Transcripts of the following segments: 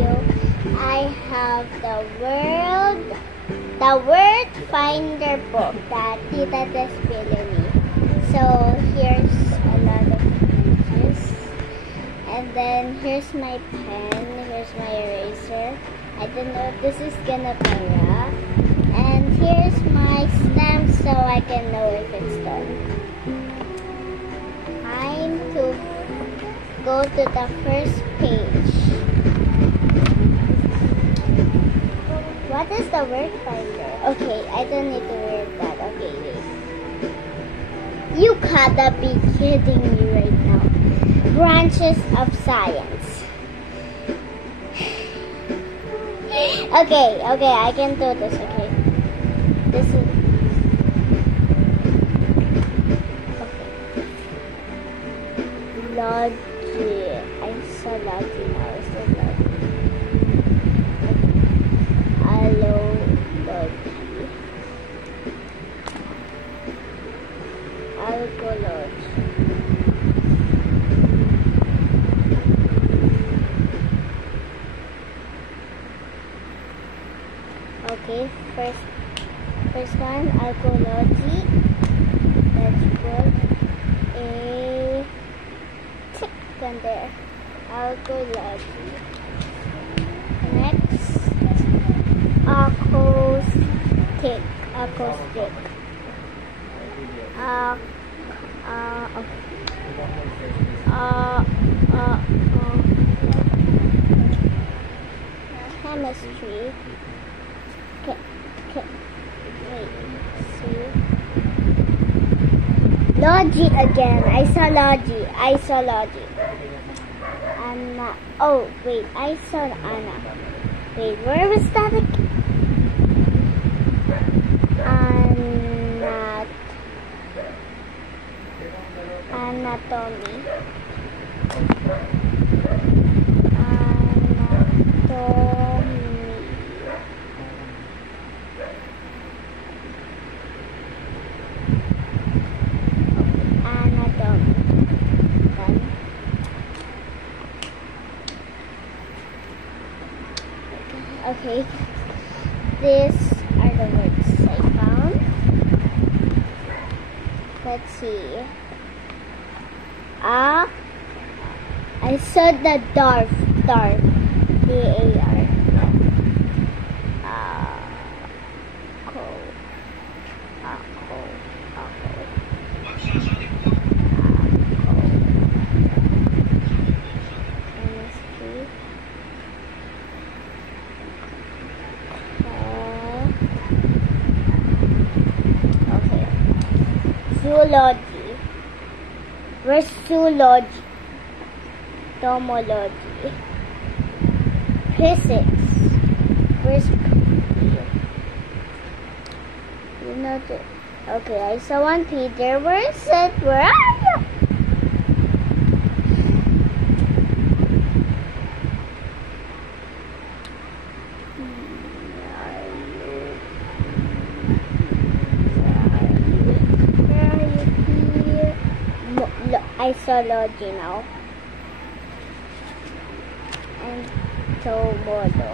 video, I have the word finder book that Tita Tess bili me. So here's a lot of pages, and then here's my pen, here's my eraser. I don't know if this is gonna para, and here's my stamp so I can know if it's done. Time to go to the first page. What is the word finder? Okay, I don't need to read that. Okay, wait. You gotta be kidding me right now. Branches of science. Okay, I can do this, okay. This is... Okay. Logic. I saw logic now. I saw logic. Alkalogy. Okay, first one, alkalogy. Let's put a tick on there. Alkalogy. Next, acoustic. Chemistry. Wait, see. Logy again. I saw logy. Anna. Oh, wait. I saw Anna. Wait, where was that again? Anatomy. Okay, these are the words I found. Let's see. I saw the DAR. D-A-R. Zoology. Where's zoology? Tomology. Physics. Where's you know the... Okay, I saw one Peter. Where is it? Where are you? Isology now. Entomology.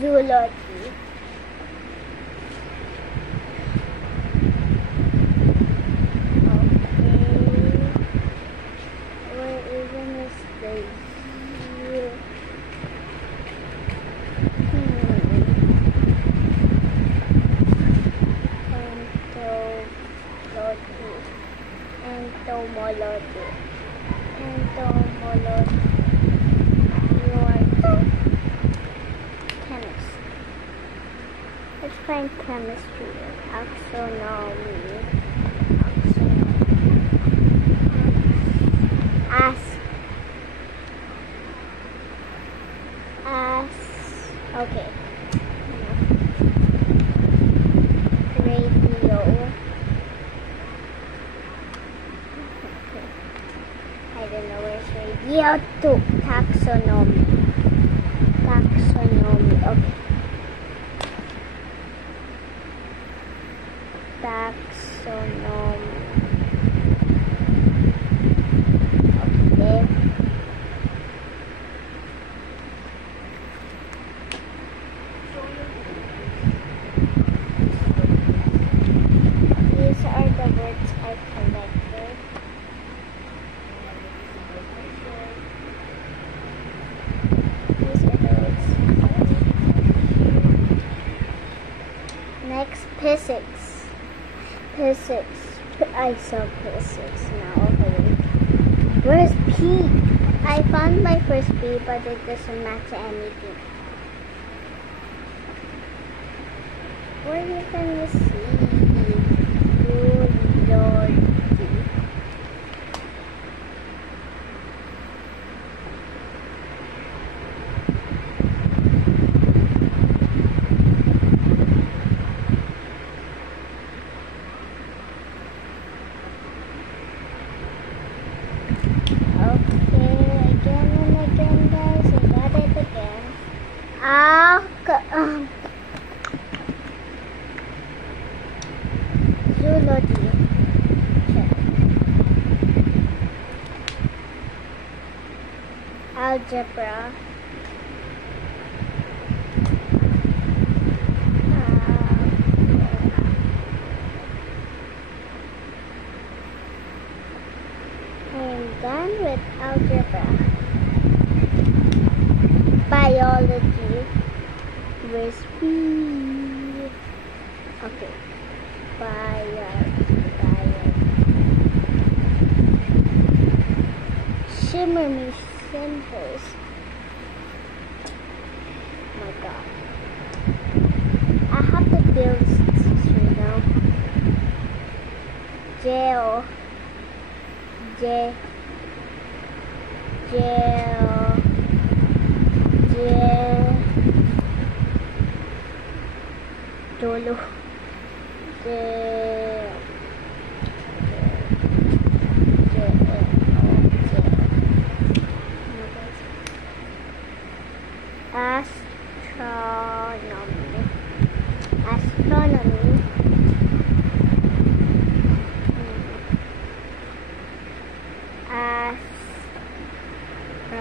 Zoology. Where even is the zoo? find chemistry and taxonomy. Okay. Radio. I don't know where's radio to taxonomy. Taxonomy. Okay. Taxonomy. Okay. These are the words I collected. These are the words. Next, physics. Physics. I saw physics now. Where's P? I found my first P, but it doesn't match anything. Where you can see? Zoology. Zoology. Check. Algebra. I'm done with algebra. Biology. Where's B? Okay. Biology. Shimmer me symbols. Oh my god. I have to build right now. Jail. Dolo.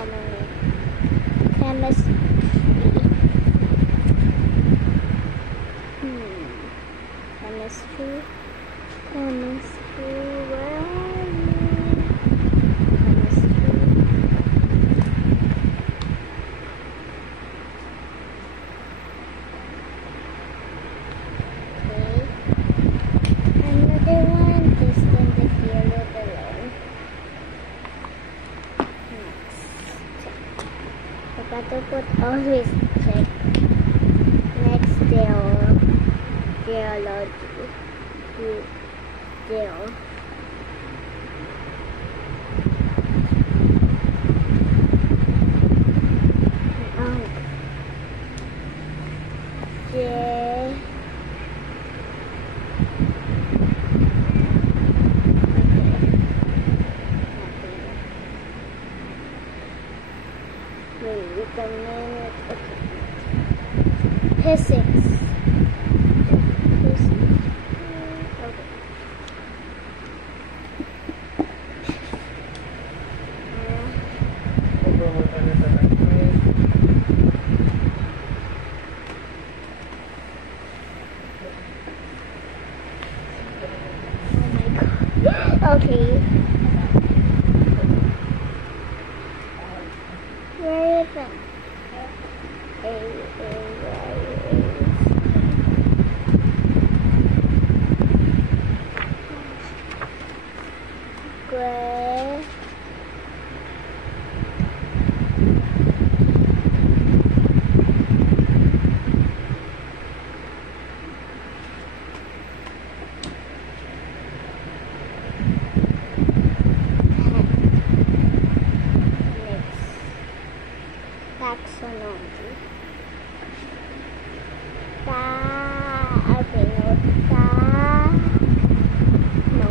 Astronomy. Chemistry. Chemistry, where are you? Chemistry. Okay. Another one, just in the yellow balloon. Next. Forgot to put always check. Next, geology. Geo. Wait a minute. Okay. Physics. Okay. Where is it? Where? Okay, no. No.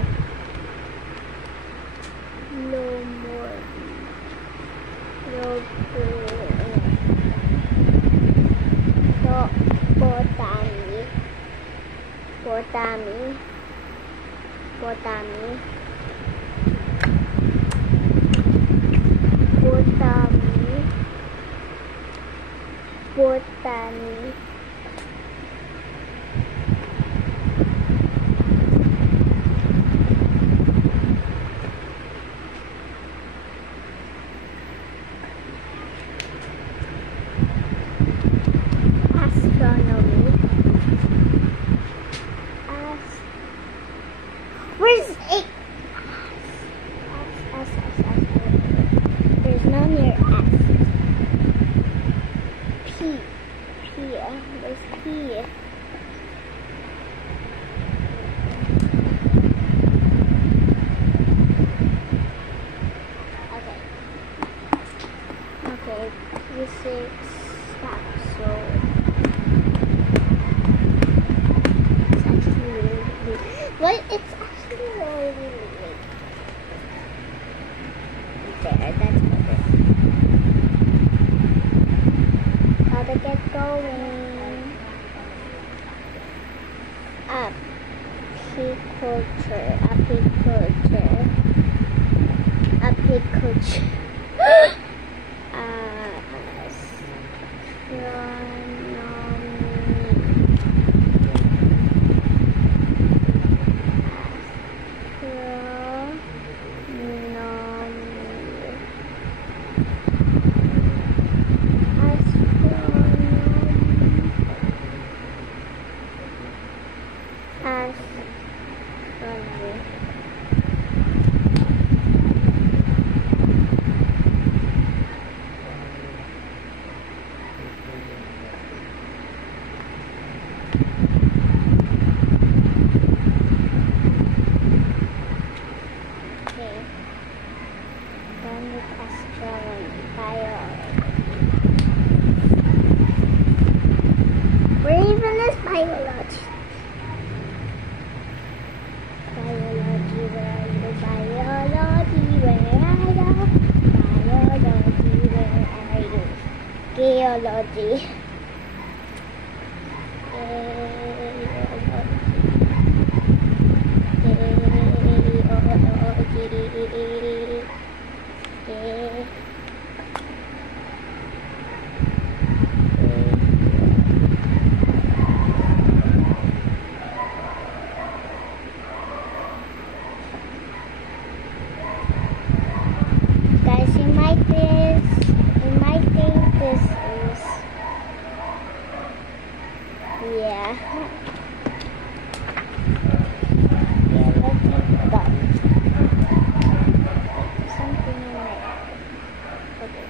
Botany. Astronomy. Where's it? There's no near S. P. There's P. Okay, physics. So it's actually really well, it's actually really late. There, that's better. Gotta get going. Apiculture. Where even is biology? Biology, where are you? Biology, where are you? Biology, where are you? Geology. Guys, you might think this is, yeah, let's keep going. Something in there. Okay.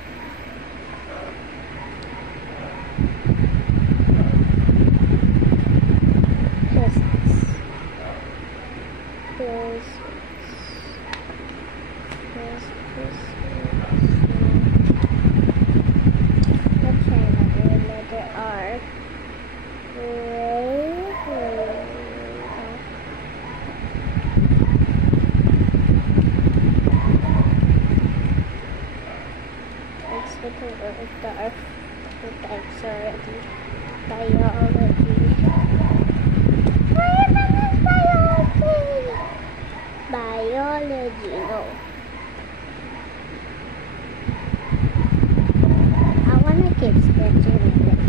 Biology, no. I want to keep sketching this.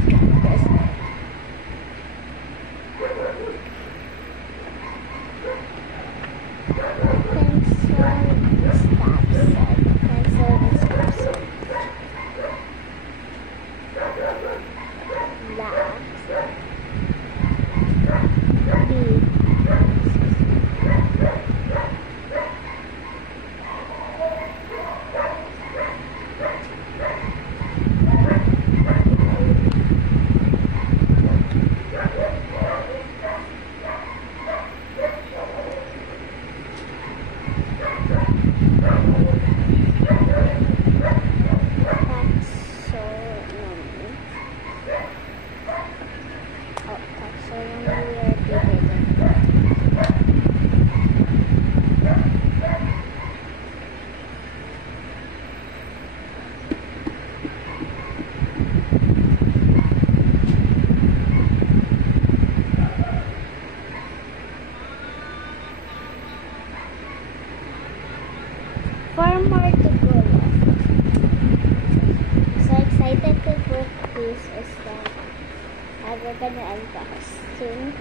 and we're gonna unbox soon.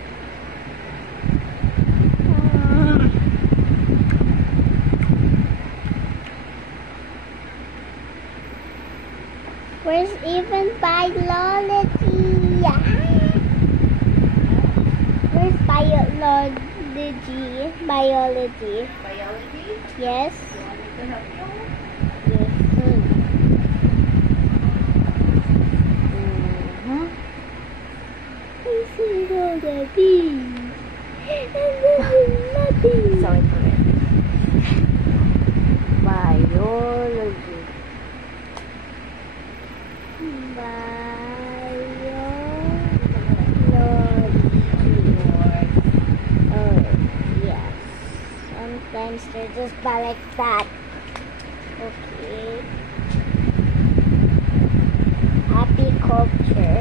Where's even biology? Where's biology? Biology. Biology? Yes. You want me to help you? Yes. I see all the bees. And there's nothing. So it's correct. Biology. Oh, yes. Sometimes they're just like that. Okay. Apiculture.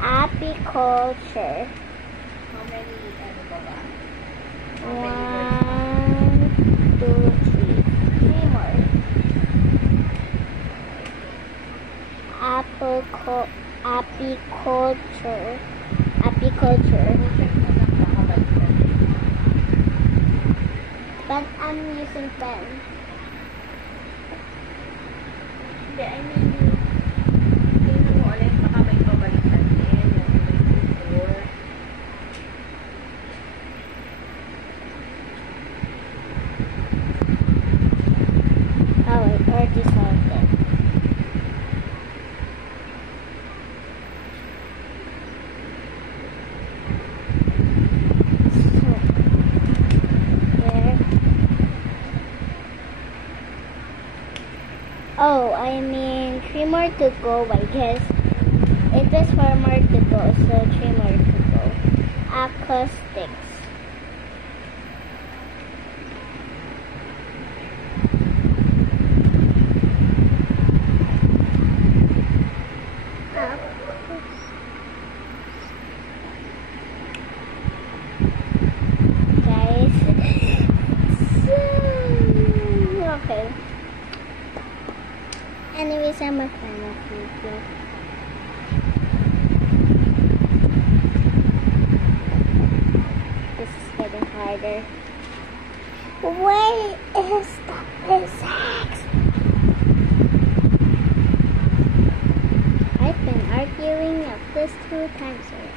Apiculture. How many baba? 1, 2, 3. 3 more. Apiculture. Apiculture. But I'm using pen. Hindi, I mean, tingnan mo ulit, baka may pabaliktad din. Oh, I already solved it. Oh, I mean 3 more to go, I guess. It was 4 more to go, so 3 more to go. Acoustics. Guys. Okay. Anyways, I'm a fan of YouTube. This is getting harder. Where is the physics? I've been arguing of this 2 times already.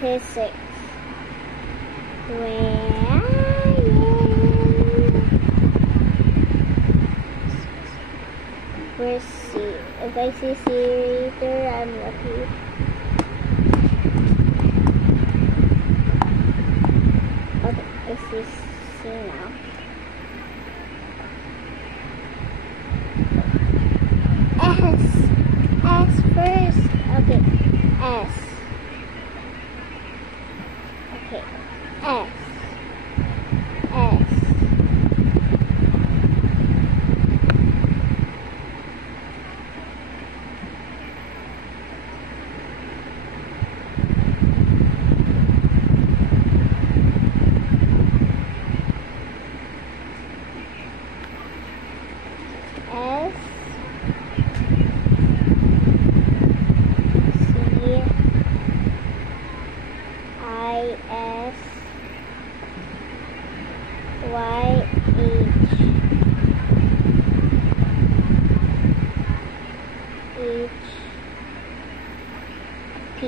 Physics. Where are you? Where's C? If I see C reader, I'm lucky. Okay, I see C now. S. S first. Okay, S. Okay, S. S. S. C. I. S. Y. H. H. P.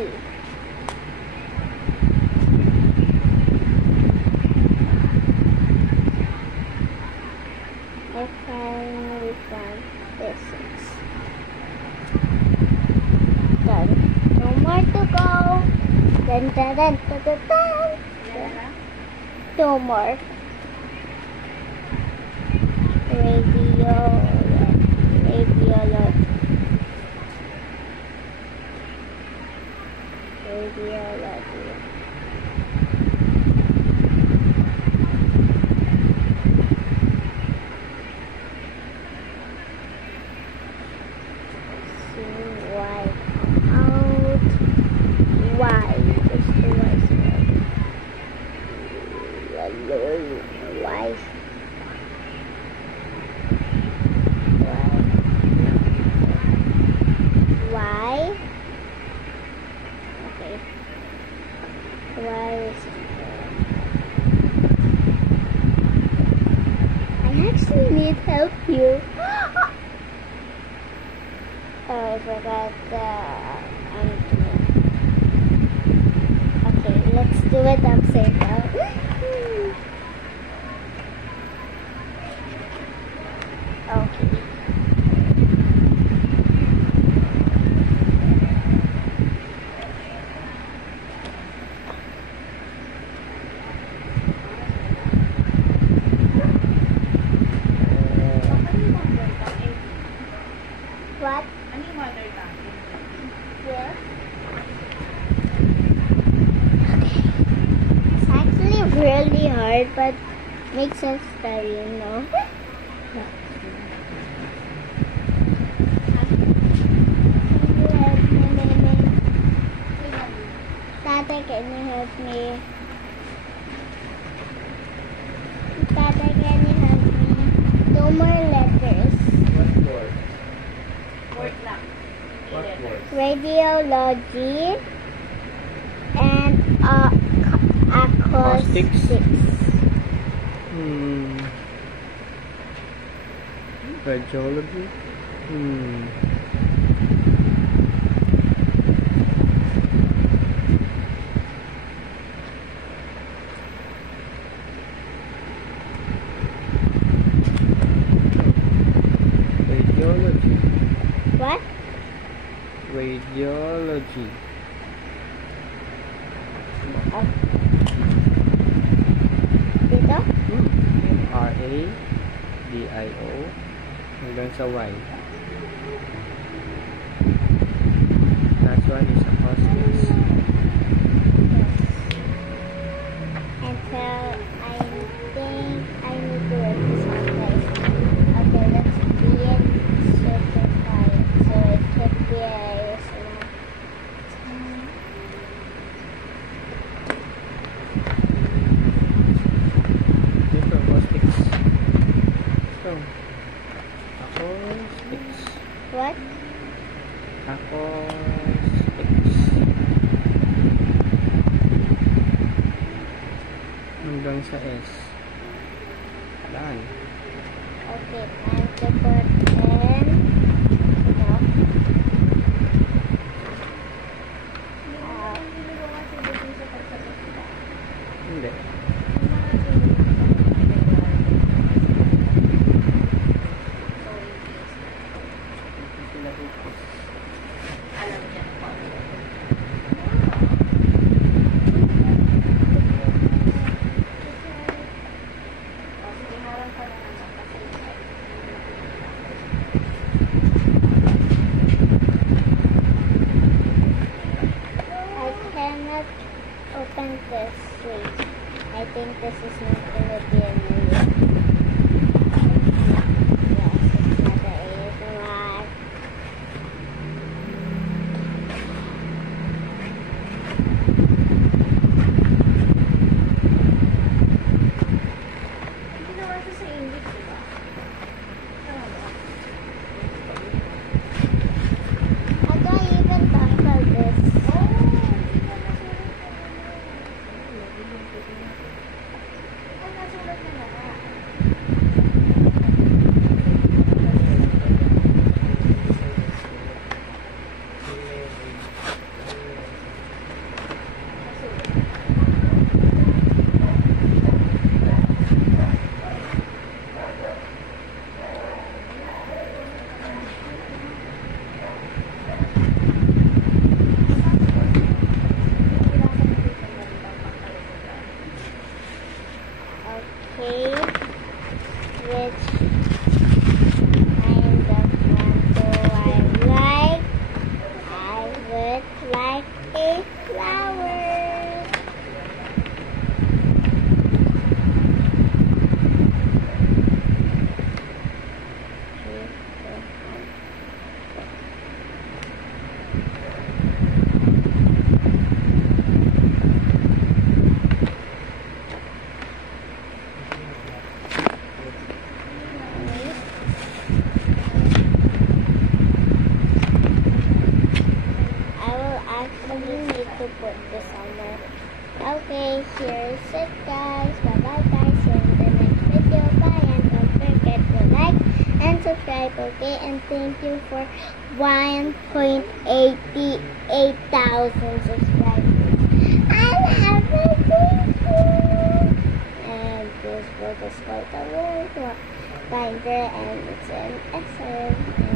I finally found physics. Done. No more to go. Dun, dun, dun, dun, dun, dun. Two more. Radiology. Radiology. See why come out. Why? There's 2 Y's there. Why? Why? Why is it there? I actually need help you. Oh, I forgot okay, let's do it upside down. Okay. What? Ano yung mother tongue? Here? It's actually really hard, but makes us study, you know? Tata, can you help me? Tata, can you help me? 2 more letters. What word? Word lang. What word? Radiology and acoustics. Radiology? Radiology. What? Radiology. Dito? R-A-D-I-O hanggang sa Y. Last one is acoustics. Until I think I need to write this one first. Okay, let's begin certified. So it could be a Dito, acoustics. So, acoustics. what? Acoustics. Hanggang sa S. Done. Okay, time to put in. No. Hindi. Alam niya. Sige, harang ka na naman kasi I cannot open this. Wait. I think this is not gonna be a new year. Yes, it's not a ASMR. ginawa siya sa English, di ba? Tama ba? How do I even tackle this? Nasulat na nga. Okay. Which kind of plant do I like? I would like a flower. I will you need to put this somewhere. Okay, here's it guys. Bye-bye guys. See you in the next video. Bye, and don't forget to like and subscribe, okay? And thank you for 1.88 thousand subscribers. I love it. Thank you. And this book is called The World Finder, and it's an essay.